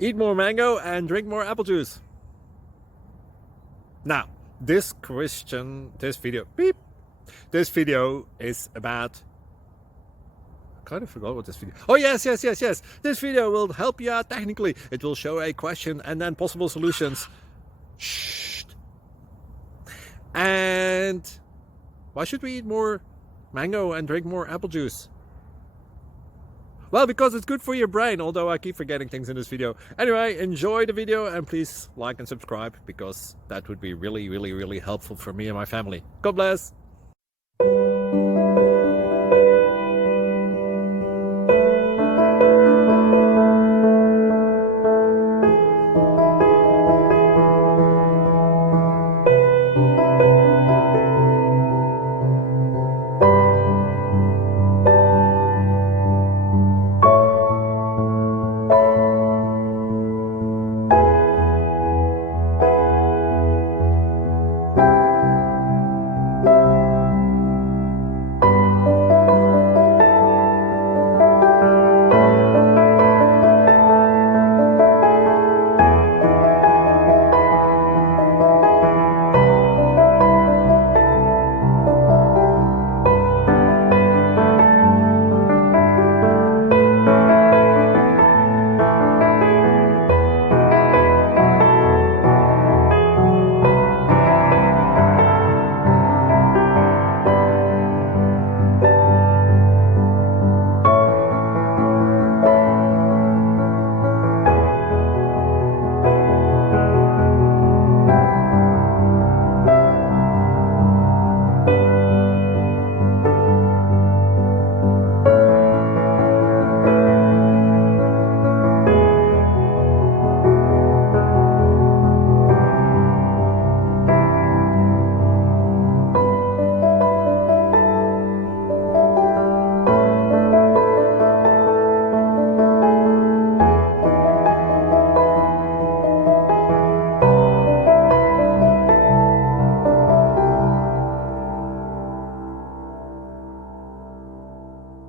Eat more mango and drink more apple juice. Now, this video is about, I kind of forgot what this video. Oh, yes. This video will help you out technically. It will show a question and then possible solutions. Shh. And why should we eat more mango and drink more apple juice? Well, because it's good for your brain, although I keep forgetting things in this video. Anyway, enjoy the video and please like and subscribe, because that would be really helpful for me and my family. God bless!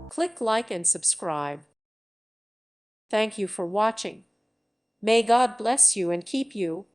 Click like and subscribe. Thank you for watching. May God bless you and keep you.